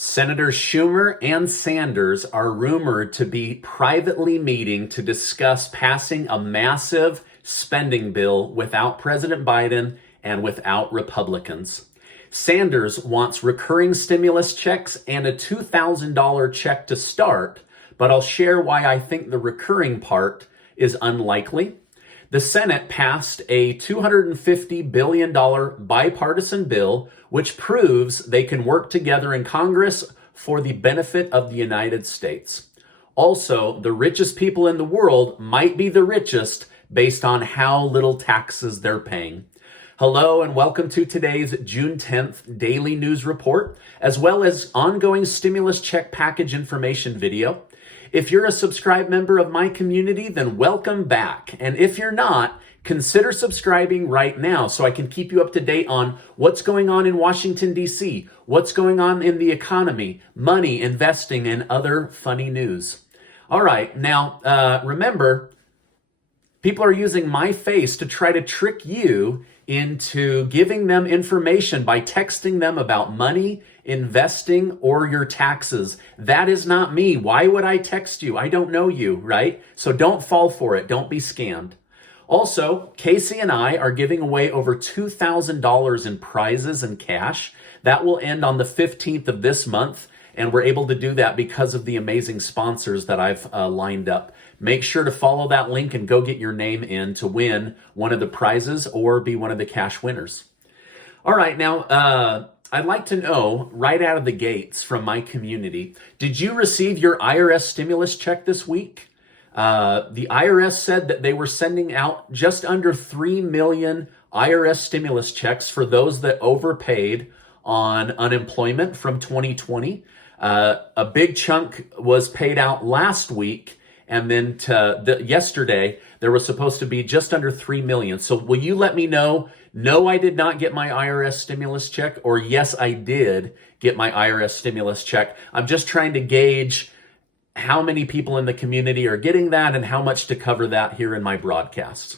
Senators Schumer and Sanders are rumored to be privately meeting to discuss passing a massive spending bill without President Biden and without Republicans. Sanders wants recurring stimulus checks and a $2,000 check to start, but I'll share why I think the recurring part is unlikely. The Senate passed a $250 billion bipartisan bill, which proves they can work together in Congress for the benefit of the United States. Also, the richest people in the world might be the richest based on how little taxes they're paying. Hello and welcome to today's June 10th Daily News Report, as well as ongoing stimulus check package information video. If you're a subscribed member of my community, then welcome back. And if you're not, consider subscribing right now so I can keep you up to date on what's going on in Washington, D.C., what's going on in the economy, money, investing, and other funny news. All right, now remember, people are using my face to try to trick you into giving them information by texting them about money, investing, or your taxes. That is not me. Why would I text you? I don't know you, right? So don't fall for it. Don't be scammed. Also, Casey and I are giving away over $2,000 in prizes and cash. That will end on the 15th of this month, and we're able to do that because of the amazing sponsors that I've lined up. Make sure to follow that link and go get your name in to win one of the prizes or be one of the cash winners. All right, now, I'd like to know right out of the gates from my community, did you receive your IRS stimulus check this week? The IRS said that they were sending out just under 3 million IRS stimulus checks for those that overpaid on unemployment from 2020. A big chunk was paid out last week. And then yesterday, there was supposed to be just under 3 million. So will you let me know, no, I did not get my IRS stimulus check, or yes, I did get my IRS stimulus check. I'm just trying to gauge how many people in the community are getting that and how much to cover that here in my broadcast.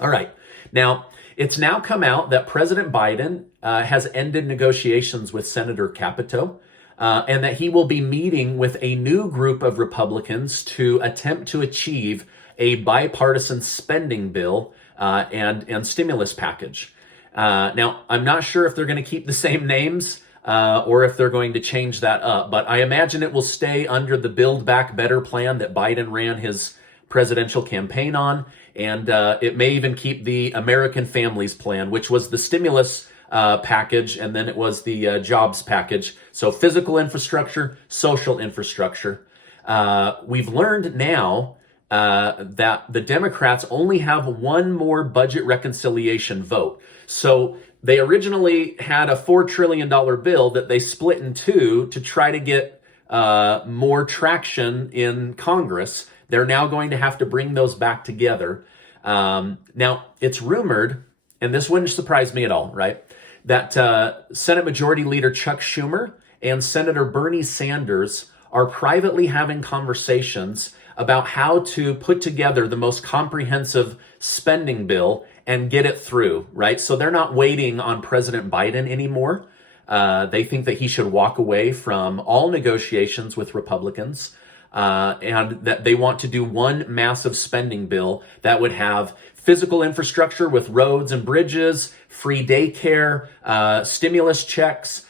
All right. Now, it's now come out that President Biden has ended negotiations with Senator Capito. And that he will be meeting with a new group of Republicans to attempt to achieve a bipartisan spending bill and stimulus package. Now, I'm not sure if they're going to keep the same names or if they're going to change that up, but I imagine it will stay under the Build Back Better plan that Biden ran his presidential campaign on, and it may even keep the American Families Plan, which was the stimulus package, and then it was the jobs package. So physical infrastructure, social infrastructure. We've learned now that the Democrats only have one more budget reconciliation vote. So they originally had a $4 trillion bill that they split in two to try to get more traction in Congress. They're now going to have to bring those back together. Now, it's rumored, and this wouldn't surprise me at all, right, that Senate Majority Leader Chuck Schumer and Senator Bernie Sanders are privately having conversations about how to put together the most comprehensive spending bill and get it through, right? So they're not waiting on President Biden anymore. They think that he should walk away from all negotiations with Republicans, and that they want to do one massive spending bill that would have physical infrastructure with roads and bridges, free daycare, stimulus checks,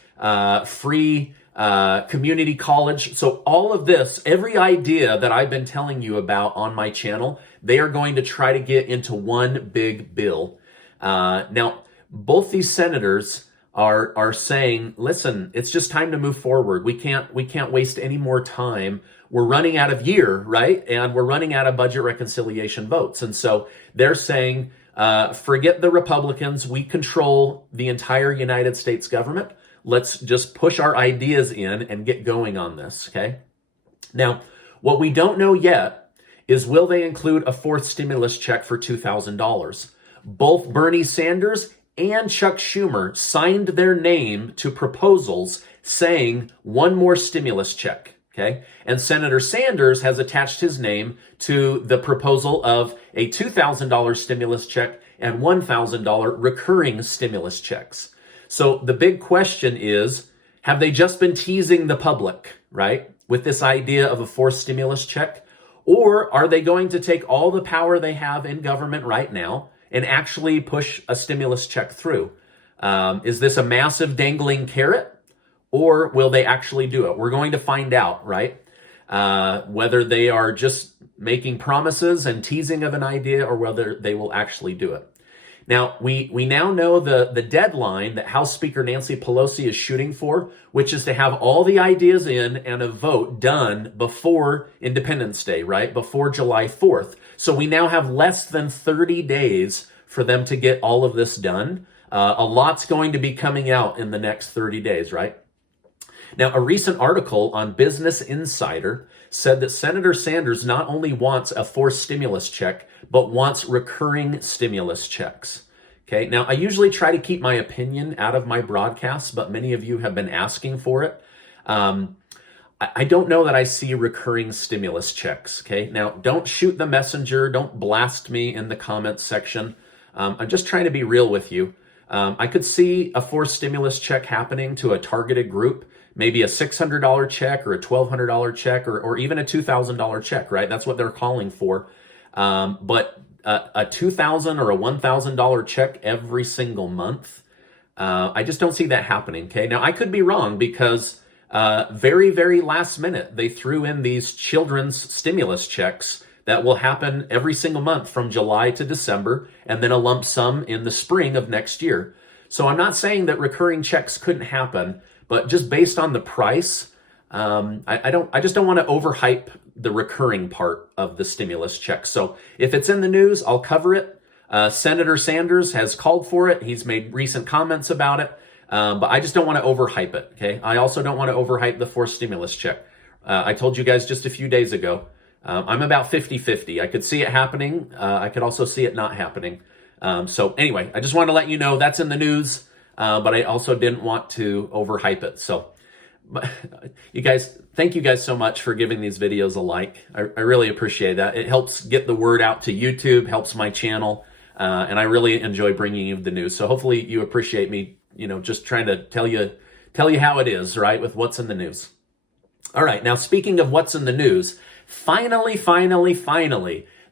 free community college. So all of this, every idea that I've been telling you about on my channel, they are going to try to get into one big bill. Now, both these senators are saying, listen, it's just time to move forward. We can't waste any more time. We're running out of year, right? And we're running out of budget reconciliation votes. And so they're saying, forget the Republicans. We control the entire United States government. Let's just push our ideas in and get going on this, okay? Now, what we don't know yet is, will they include a fourth stimulus check for $2,000? Both Bernie Sanders and Chuck Schumer signed their name to proposals saying one more stimulus check. Okay, and Senator Sanders has attached his name to the proposal of a $2,000 stimulus check and $1,000 recurring stimulus checks. So the big question is, Have they just been teasing the public, right, with this idea of a forced stimulus check? Or are they going to take all the power they have in government right now and actually push a stimulus check through? Is this a massive dangling carrot, or will they actually do it? We're going to find out, right? Whether they are just making promises and teasing of an idea, or whether they will actually do it. Now, we now know the deadline that House Speaker Nancy Pelosi is shooting for, which is to have all the ideas in and a vote done before Independence Day, right? Before July 4th. So we now have less than 30 days for them to get all of this done. A lot's going to be coming out in the next 30 days, right? Now, a recent article on Business Insider said that Senator Sanders not only wants a forced stimulus check, but wants recurring stimulus checks. Okay, now I usually try to keep my opinion out of my broadcasts, but many of you have been asking for it. I don't know that I see recurring stimulus checks. Okay, now don't shoot the messenger. Don't blast me in the comments section. I'm just trying to be real with you. I could see a forced stimulus check happening to a targeted group, maybe a $600 check or a $1,200 check or even a $2,000 check, right? That's what they're calling for. But a $2,000 or a $1,000 check every single month, I just don't see that happening, okay? Now, I could be wrong because very, very last minute, they threw in these children's stimulus checks that will happen every single month from July to December, and then a lump sum in the spring of next year. So I'm not saying that recurring checks couldn't happen, but just based on the price, I just don't want to overhype the recurring part of the stimulus check. So if it's in the news, I'll cover it. Senator Sanders has called for it. He's made recent comments about it, but I just don't want to overhype it. Okay. I also don't want to overhype the forced stimulus check. I told you guys just a few days ago, I'm about 50-50. I could see it happening. I could also see it not happening. So anyway, I just wanted to let you know that's in the news, but I also didn't want to overhype it. So you guys, thank you guys so much for giving these videos a like. I really appreciate that. It helps get the word out to YouTube, helps my channel, and I really enjoy bringing you the news. So hopefully you appreciate me, just trying to tell you how it is, right, with what's in the news. All right, now speaking of what's in the news, finally,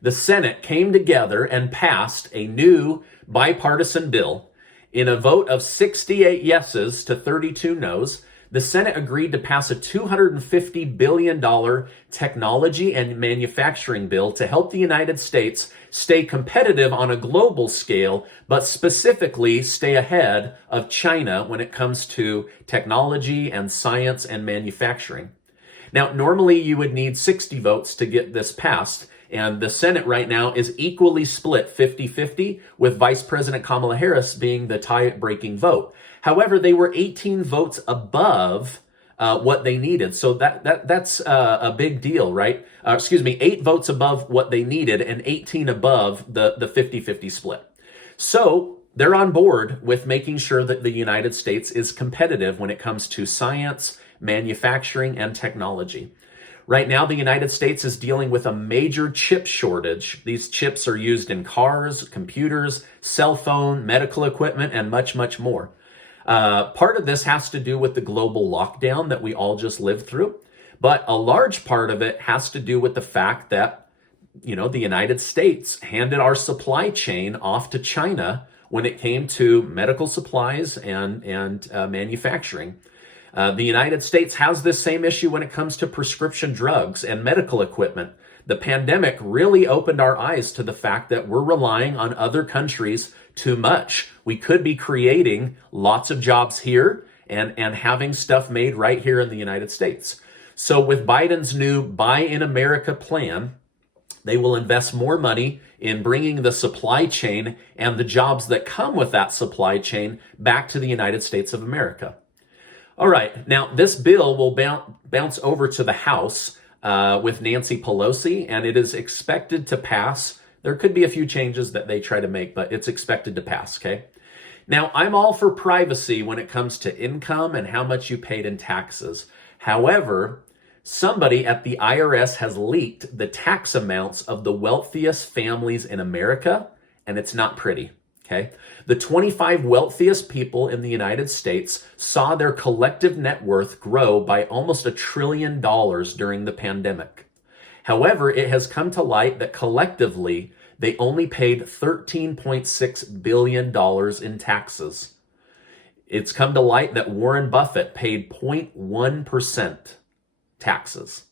the Senate came together and passed a new bipartisan bill. In a vote of 68 yeses to 32 noes, the Senate agreed to pass a $250 billion technology and manufacturing bill to help the United States stay competitive on a global scale, but specifically stay ahead of China when it comes to technology and science and manufacturing. Now, normally you would need 60 votes to get this passed, and the Senate right now is equally split 50-50, with Vice President Kamala Harris being the tie-breaking vote. However, they were 18 votes above what they needed. So that's a big deal, right? 8 votes above what they needed and 18 above the 50-50 split. So they're on board with making sure that the United States is competitive when it comes to science, manufacturing, and technology. Right now, the United States is dealing with a major chip shortage. These chips are used in cars, computers, cell phone, medical equipment, and much, much more. Part of this has to do with the global lockdown that we all just lived through, but a large part of it has to do with the fact that, the United States handed our supply chain off to China when it came to medical supplies and manufacturing. The United States has this same issue when it comes to prescription drugs and medical equipment. The pandemic really opened our eyes to the fact that we're relying on other countries too much. We could be creating lots of jobs here and having stuff made right here in the United States. So with Biden's new Buy in America plan, they will invest more money in bringing the supply chain and the jobs that come with that supply chain back to the United States of America. All right, now this bill will bounce over to the House with Nancy Pelosi, and it is expected to pass. There could be a few changes that they try to make, but it's expected to pass, okay? Now, I'm all for privacy when it comes to income and how much you paid in taxes. However, somebody at the IRS has leaked the tax amounts of the wealthiest families in America, and it's not pretty, Okay. The 25 wealthiest people in the United States saw their collective net worth grow by almost $1 trillion during the pandemic. However, it has come to light that collectively, they only paid $13.6 billion in taxes. It's come to light that Warren Buffett paid 0.1% taxes.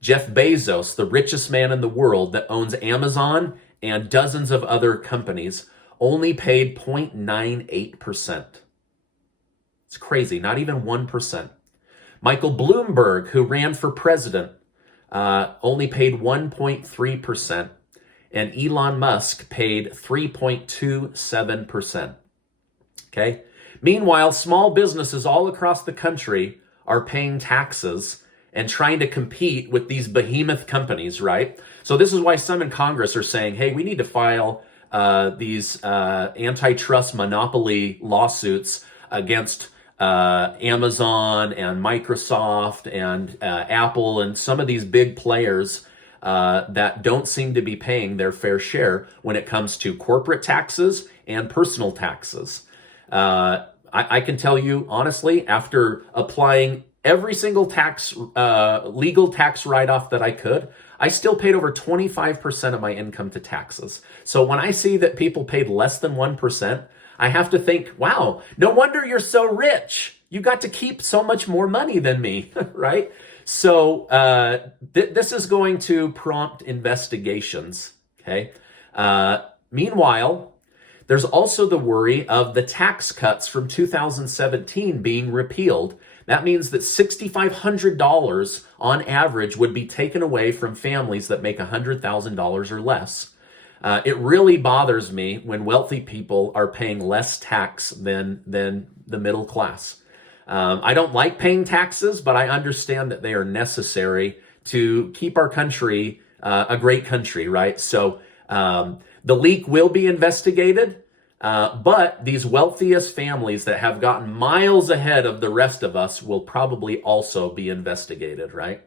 Jeff Bezos, the richest man in the world that owns Amazon and dozens of other companies, only paid 0.98%. It's crazy, not even 1%. Michael Bloomberg, who ran for president, only paid 1.3%, and Elon Musk paid 3.27%. Okay? Meanwhile, small businesses all across the country are paying taxes and trying to compete with these behemoth companies, right? So this is why some in Congress are saying, hey, we need to file these antitrust monopoly lawsuits against Amazon and Microsoft and Apple and some of these big players that don't seem to be paying their fair share when it comes to corporate taxes and personal taxes. I can tell you honestly, after applying every single tax, legal tax write-off that I could, I still paid over 25% of my income to taxes. So when I see that people paid less than 1%, I have to think, wow, no wonder you're so rich. You got to keep so much more money than me, right? So this is going to prompt investigations, okay? Meanwhile, there's also the worry of the tax cuts from 2017 being repealed. That means that $6,500 on average would be taken away from families that make $100,000 or less. It really bothers me when wealthy people are paying less tax than the middle class. I don't like paying taxes, but I understand that they are necessary to keep our country a great country, right? So the leak will be investigated, but these wealthiest families that have gotten miles ahead of the rest of us will probably also be investigated, right?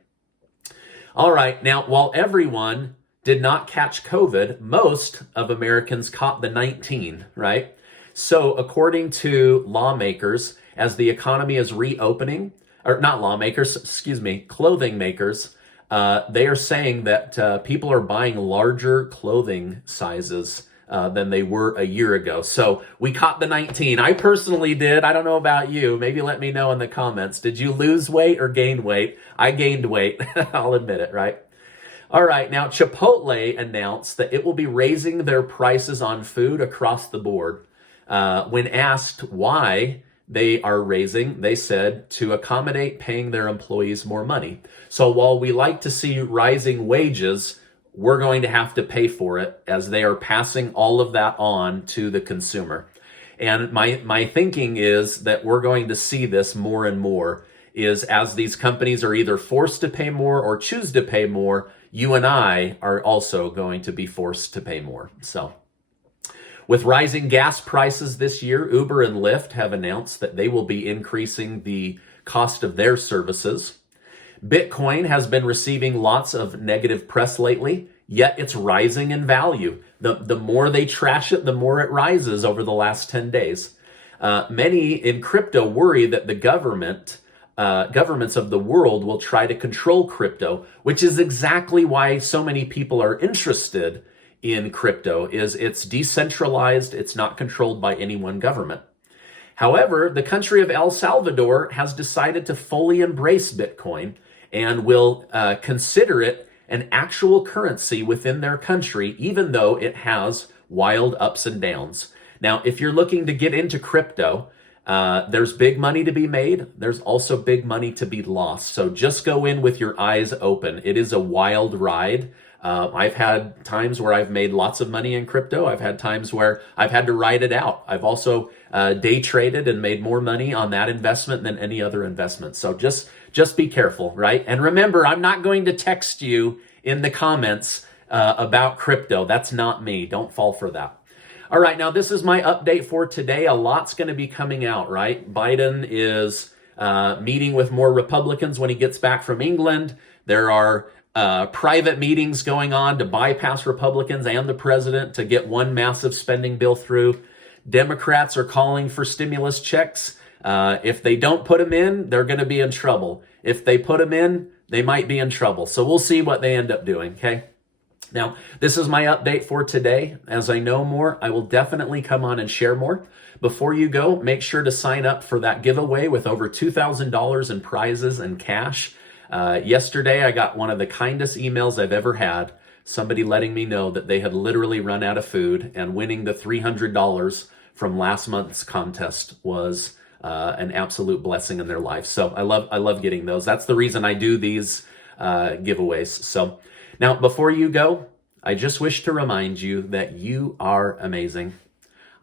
All right, now, while everyone did not catch COVID, most of Americans caught the 19, right? So according to lawmakers, as the economy is reopening, or not lawmakers, excuse me, clothing makers, they are saying that people are buying larger clothing sizes than they were a year ago. So we caught the 19. I personally did. I don't know about you. Maybe let me know in the comments. Did you lose weight or gain weight? I gained weight. I'll admit it, right? All right, now Chipotle announced that it will be raising their prices on food across the board. When asked why they are raising, they said to accommodate paying their employees more money. So while we like to see rising wages, we're going to have to pay for it as they are passing all of that on to the consumer. And my thinking is that we're going to see this more and more, is as these companies are either forced to pay more or choose to pay more, you and I are also going to be forced to pay more. So with rising gas prices this year, Uber and Lyft have announced that they will be increasing the cost of their services. Bitcoin has been receiving lots of negative press lately, yet it's rising in value. The more they trash it, the more it rises over the last 10 days. Many in crypto worry that the governments of the world will try to control crypto, which is exactly why so many people are interested in crypto. Is it's decentralized, it's not controlled by any one government. However, the country of El Salvador has decided to fully embrace Bitcoin and will consider it an actual currency within their country, even though it has wild ups and downs. Now, if you're looking to get into crypto, there's big money to be made. There's also big money to be lost. So just go in with your eyes open. It is a wild ride. I've had times where I've made lots of money in crypto. I've had times where I've had to ride it out. I've also day traded and made more money on that investment than any other investment. So just be careful, right? And remember, I'm not going to text you in the comments about crypto. That's not me. Don't fall for that. All right, now this is my update for today. A lot's going to be coming out, right? Biden is meeting with more Republicans when he gets back from England. There are private meetings going on to bypass Republicans and the president to get one massive spending bill through. Democrats are calling for stimulus checks. If they don't put them in, they're going to be in trouble. If they put them in, they might be in trouble. So we'll see what they end up doing, okay? Now, this is my update for today. As I know more, I will definitely come on and share more. Before you go, make sure to sign up for that giveaway with over $2,000 in prizes and cash. Yesterday, I got one of the kindest emails I've ever had. Somebody letting me know that they had literally run out of food, and winning the $300 from last month's contest was an absolute blessing in their life. So I love getting those. That's the reason I do these giveaways. So now, before you go, I just wish to remind you that you are amazing.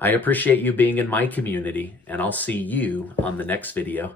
I appreciate you being in my community, and I'll see you on the next video.